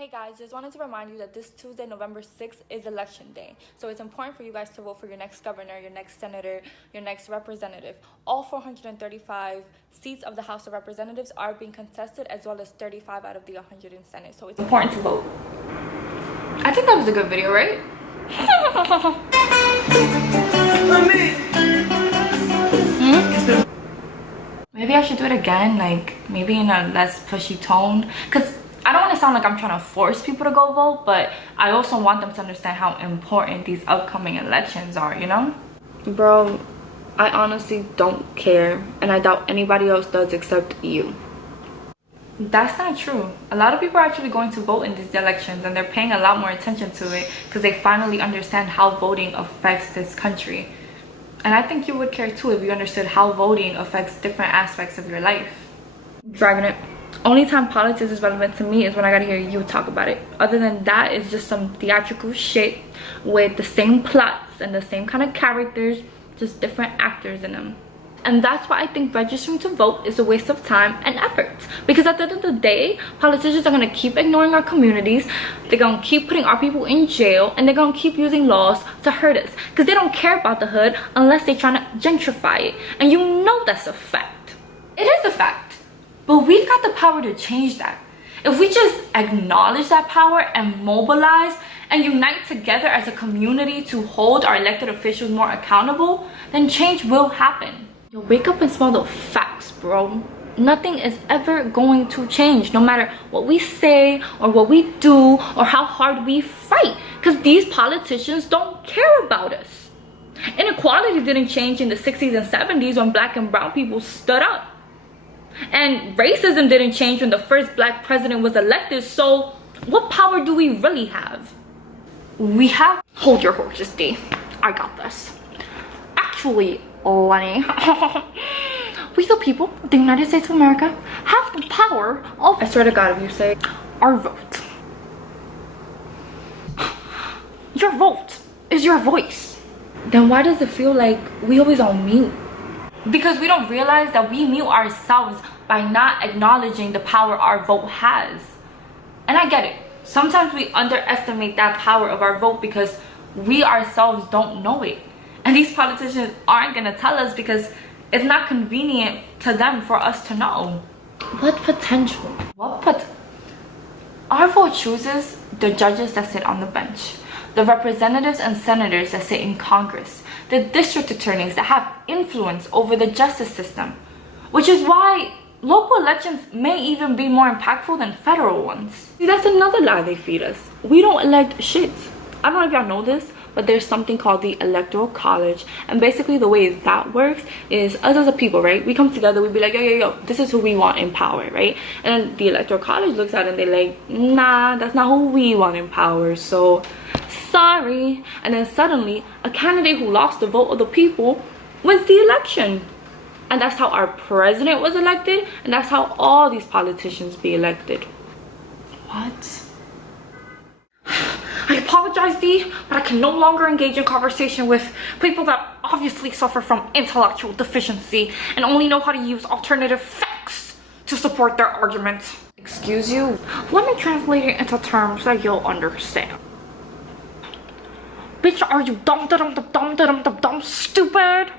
Hey guys, just wanted to remind you that this Tuesday, November 6th is election day. So it's important for you guys to vote for your next governor, your next senator, your next representative. All 435 seats of the House of Representatives are being contested, as well as 35 out of the 100 in Senate. So it's important to vote. I think that was a good video, right? Maybe I should do it again, like maybe in a less pushy tone, because I don't want to sound like I'm trying to force people to go vote, but I also want them to understand how important these upcoming elections are, you know? Bro, I honestly don't care, and I doubt anybody else does except you. That's not true. A lot of people are actually going to vote in these elections, and they're paying a lot more attention to it because they finally understand how voting affects this country. And I think you would care too if you understood how voting affects different aspects of your life. Dragging it. Only time politics is relevant to me is when I gotta hear you talk about it. Other than that, it's just some theatrical shit with the same plots and the same kind of characters, just different actors in them. And that's why I think registering to vote is a waste of time and effort. Because at the end of the day, politicians are gonna keep ignoring our communities, they're gonna keep putting our people in jail, and they're gonna keep using laws to hurt us. Because they don't care about the hood unless they're trying to gentrify it. And you know that's a fact. It is a fact. But we've got the power to change that. If we just acknowledge that power and mobilize and unite together as a community to hold our elected officials more accountable, then change will happen. Yo, wake up and smell the facts, bro. Nothing is ever going to change, no matter what we say or what we do or how hard we fight, because these politicians don't care about us. Inequality didn't change in the 60s and 70s when black and brown people stood up. And racism didn't change when the first black president was elected. So what power do we really have? We have... Hold your horses, D. I got this. Actually, Lenny, we the people of the United States of America have the power of... I swear to God, if you say our vote. Your vote is your voice. Then why does it feel like we always on mute? Because we don't realize that we mute ourselves by not acknowledging the power our vote has. And I get it. Sometimes we underestimate that power of our vote because we ourselves don't know it. And these politicians aren't going to tell us because it's not convenient to them for us to know. What potential? Our vote chooses the judges that sit on the bench, the representatives and senators that sit in Congress, the district attorneys that have influence over the justice system, which is why local elections may even be more impactful than federal ones. See, that's another lie they feed us. We don't elect shit. I don't know if y'all know this, but there's something called the Electoral College, and basically the way that works is us as a people, right? We come together, we be like, yo, this is who we want in power, right? And the Electoral College looks at it and they're like, nah, that's not who we want in power, so sorry. And then suddenly a candidate who lost the vote of the people wins the election. And that's how our president was elected, and that's how all these politicians be elected. What? I apologize, D, but I can no longer engage in conversation with people that obviously suffer from intellectual deficiency and only know how to use alternative facts to support their argument. Excuse you? Let me translate it into terms that you'll understand. Bitch, are you dumb, stupid?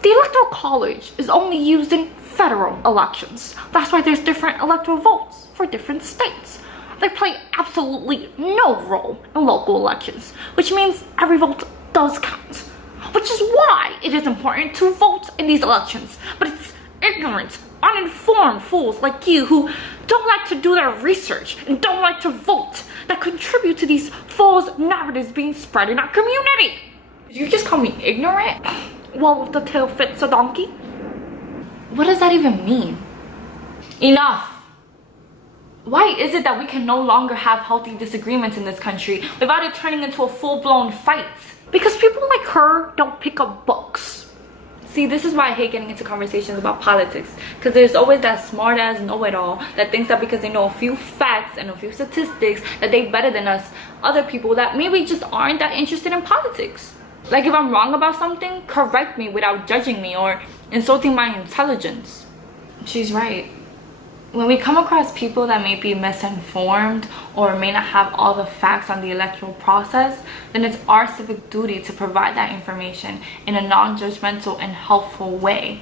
The Electoral College is only used in federal elections. That's why there's different electoral votes for different states. They play absolutely no role in local elections, which means every vote does count. Which is why it is important to vote in these elections. But it's ignorant, uninformed fools like you who don't like to do their research and don't like to vote that contribute to these false narratives being spread in our community. Did you just call me ignorant? Well, if the tail fits a donkey? What does that even mean? Enough! Why is it that we can no longer have healthy disagreements in this country without it turning into a full-blown fight? Because people like her don't pick up books. See, this is why I hate getting into conversations about politics, because there's always that smart-ass know-it-all that thinks that because they know a few facts and a few statistics that they're better than us, other people that maybe just aren't that interested in politics. Like, if I'm wrong about something, correct me without judging me or insulting my intelligence. She's right. When we come across people that may be misinformed or may not have all the facts on the electoral process, then it's our civic duty to provide that information in a non-judgmental and helpful way.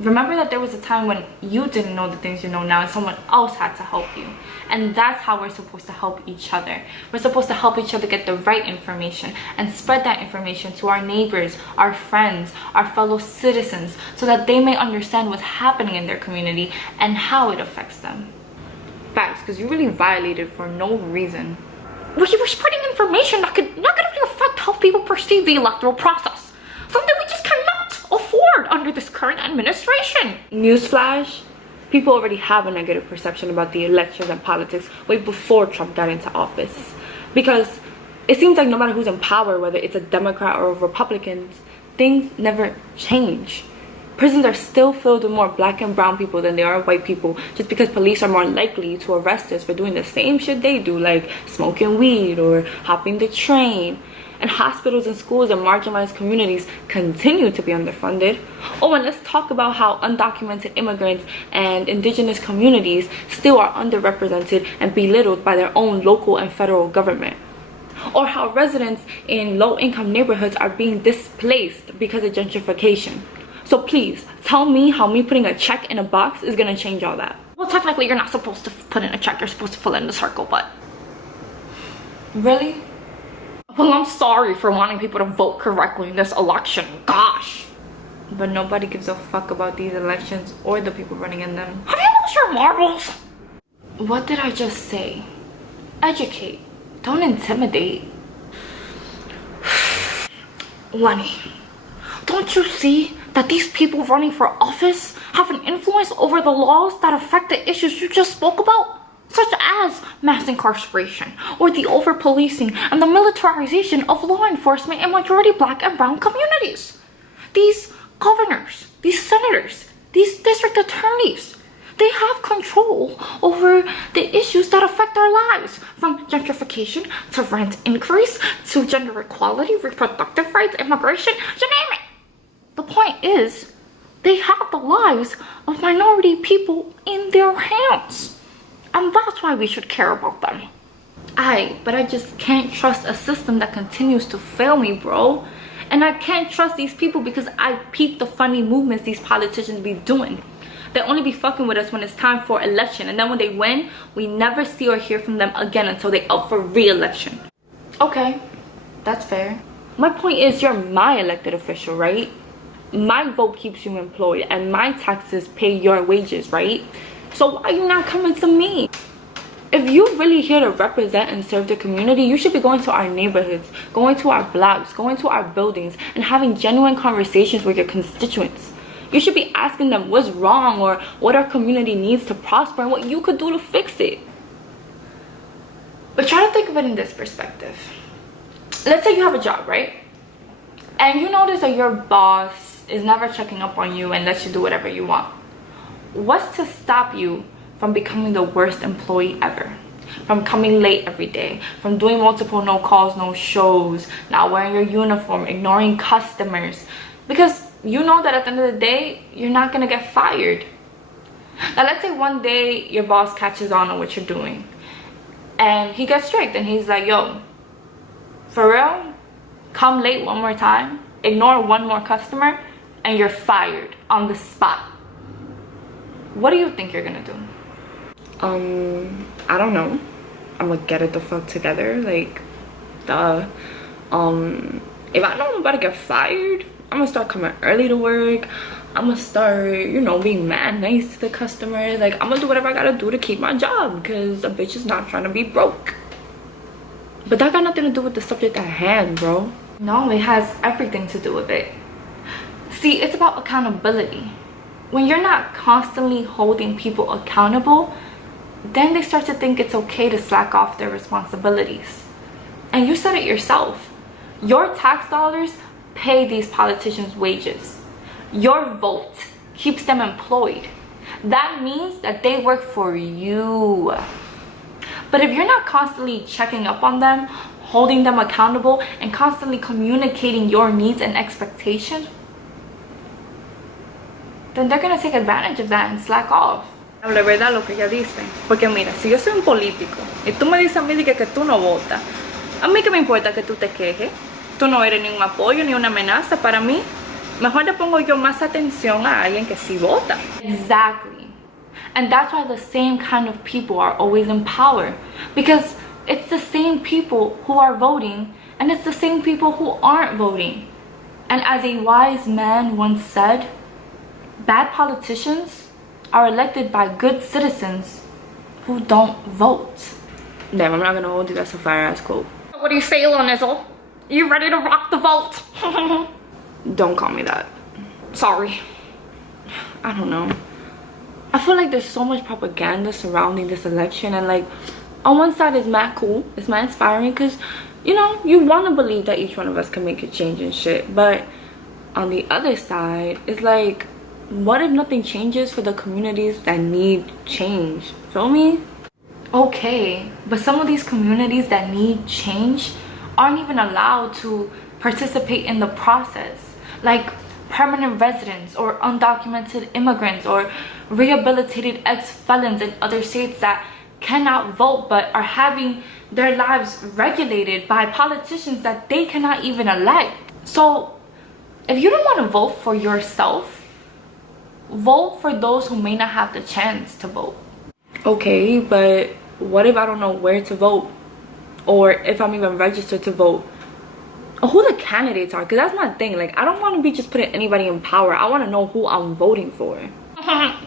Remember that there was a time when you didn't know the things you know now and someone else had to help you. And that's how we're supposed to help each other. We're supposed to help each other get the right information and spread that information to our neighbors, our friends, our fellow citizens, so that they may understand what's happening in their community and how it affects them. Facts, because you really violated for no reason. Well, you were spreading information that could negatively affect how people perceive the electoral process. Something we just cannot afford under this current administration. Newsflash, people already have a negative perception about the elections and politics way before Trump got into office. Because it seems like no matter who's in power, whether it's a Democrat or a Republican, things never change. Prisons are still filled with more black and brown people than they are white people, just because police are more likely to arrest us for doing the same shit they do, like smoking weed or hopping the train. And hospitals and schools in marginalized communities continue to be underfunded. Oh, and let's talk about how undocumented immigrants and indigenous communities still are underrepresented and belittled by their own local and federal government. Or how residents in low-income neighborhoods are being displaced because of gentrification. So please, tell me how me putting a check in a box is gonna change all that. Well, technically you're not supposed to put in a check, you're supposed to fill in the circle, but... Really? Well, I'm sorry for wanting people to vote correctly in this election, gosh. But nobody gives a fuck about these elections or the people running in them. Have you lost your marbles? What did I just say? Educate, don't intimidate. Lenny, don't you see that these people running for office have an influence over the laws that affect the issues you just spoke about? Such as mass incarceration, or the over-policing and the militarization of law enforcement in majority black and brown communities. These governors, these senators, these district attorneys, they have control over the issues that affect our lives, from gentrification to rent increase to gender equality, reproductive rights, immigration, you name it. The point is, they have the lives of minority people in their hands. And that's why we should care about them. But I just can't trust a system that continues to fail me, bro. And I can't trust these people because I peep the funny movements these politicians be doing. They only be fucking with us when it's time for election. And then when they win, we never see or hear from them again until they up for re-election. Okay, that's fair. My point is, you're my elected official, right? My vote keeps you employed and my taxes pay your wages, right? So why are you not coming to me? If you're really here to represent and serve the community, you should be going to our neighborhoods, going to our blocks, going to our buildings, and having genuine conversations with your constituents. You should be asking them what's wrong or what our community needs to prosper and what you could do to fix it. But try to think of it in this perspective. Let's say you have a job, right? And you notice that your boss is never checking up on you and lets you do whatever you want. What's to stop you from becoming the worst employee ever? From coming late every day, from doing multiple no calls, no shows, not wearing your uniform, ignoring customers. Because you know that at the end of the day, you're not gonna get fired. Now let's say one day your boss catches on what you're doing and he gets strict and he's like, yo, for real, come late one more time, ignore one more customer, and you're fired on the spot. What do you think you're gonna do? I don't know. I'm gonna get it the fuck together, like, duh. If I know I'm about to get fired, I'm gonna start coming early to work. I'm gonna start, you know, being mad nice to the customers. Like, I'm gonna do whatever I gotta do to keep my job, because a bitch is not trying to be broke. But that got nothing to do with the subject at hand, bro. No, it has everything to do with it. See, it's about accountability. When you're not constantly holding people accountable, then they start to think it's okay to slack off their responsibilities. And you said it yourself. Your tax dollars pay these politicians' wages. Your vote keeps them employed. That means that they work for you. But if you're not constantly checking up on them, holding them accountable, and constantly communicating your needs and expectations, then they're gonna take advantage of that and slack off. La verdad lo que ella dice. Porque mira, si yo soy un político y tú me dices a mí que tú no votas, a mí que me importa que tú te quejes. Tú no eres ni un apoyo ni una amenaza para mí. Mejor le pongo yo más atención a alguien que sí vota. Exactly. And that's why the same kind of people are always in power. Because it's the same people who are voting and it's the same people who aren't voting. And as a wise man once said, bad politicians are elected by good citizens who don't vote. Damn, I'm not gonna hold you. That's a fire-ass quote. What do you say, Lonizzle? You ready to rock the vote? Don't call me that. Sorry. I don't know. I feel like there's so much propaganda surrounding this election, and like on one side it's mad cool, it's mad inspiring, because you know you want to believe that each one of us can make a change and shit, but on the other side it's like, what if nothing changes for the communities that need change? Feel me? Okay, but some of these communities that need change aren't even allowed to participate in the process, like permanent residents or undocumented immigrants or rehabilitated ex-felons in other states that cannot vote but are having their lives regulated by politicians that they cannot even elect. So if you don't want to vote for yourself, vote for those who may not have the chance to vote. Okay, but what if I don't know where to vote, or if I'm even registered to vote, or who the candidates are? Because that's my thing. Like, I don't want to be just putting anybody in power. I want to know who I'm voting for.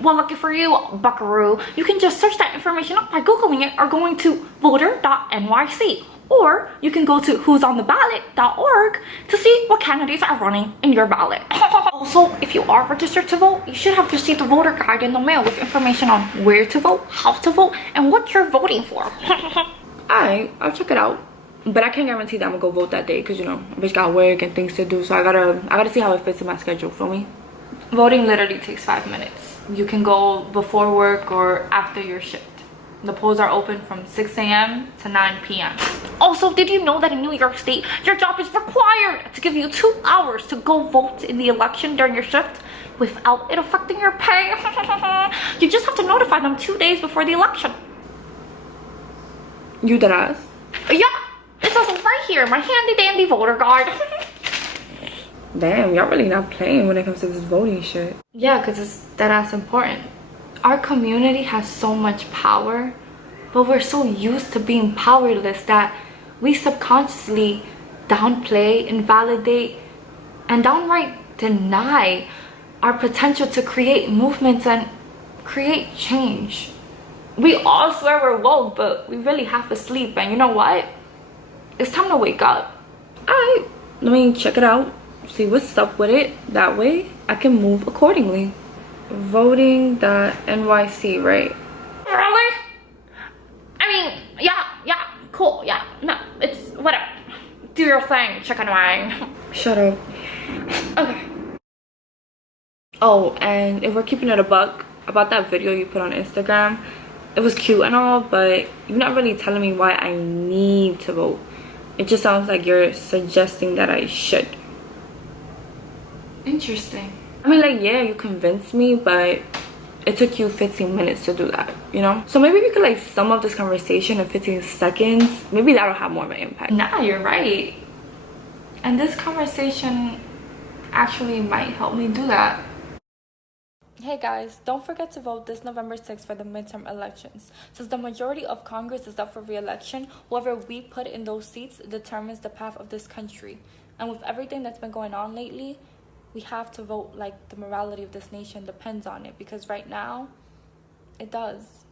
Well, lucky for you, buckaroo, you can just search that information up by googling it or going to voter.nyc, or you can go to who'sontheballot.org to see what candidates are running in your ballot. Also, if you are registered to vote, you should have received a voter guide in the mail with information on where to vote, how to vote, and what you're voting for. Alright, I'll check it out. But I can't guarantee that I'm gonna go vote that day, because you know, a bitch got work and things to do, so I gotta see how it fits in my schedule, feel me? Voting literally takes 5 minutes. You can go before work or after your shift. The polls are open from 6 a.m. to 9 p.m. Also, did you know that in New York State, your job is required to give you 2 hours to go vote in the election during your shift without it affecting your pay? You just have to notify them 2 days before the election. You dead ass? Yeah, it says right here, my handy dandy voter card. Damn, y'all really not playing when it comes to this voting shit. Yeah, because it's that ass important. Our community has so much power, but we're so used to being powerless that we subconsciously downplay, invalidate, and downright deny our potential to create movements and create change. We all swear we're woke, but we really half asleep, and you know what? It's time to wake up. Alright, let me check it out, see what's up with it. That way I can move accordingly. Voting.nyc, right? Really? I mean, yeah, cool, yeah. No, it's whatever. Do your thing, chicken wang. Shut up. Okay. Oh, and if we're keeping it a buck about that video you put on Instagram, it was cute and all, but you're not really telling me why I need to vote. It just sounds like you're suggesting that I should. Interesting. I mean, like, yeah, you convinced me, but it took you 15 minutes to do that, you know? So maybe we could like sum up this conversation in 15 seconds. Maybe that'll have more of an impact. Nah, you're right. And this conversation actually might help me do that. Hey guys, don't forget to vote this November 6th for the midterm elections. Since the majority of Congress is up for re-election, whoever we put in those seats determines the path of this country. And with everything that's been going on lately, we have to vote like the morality of this nation depends on it, because right now, it does.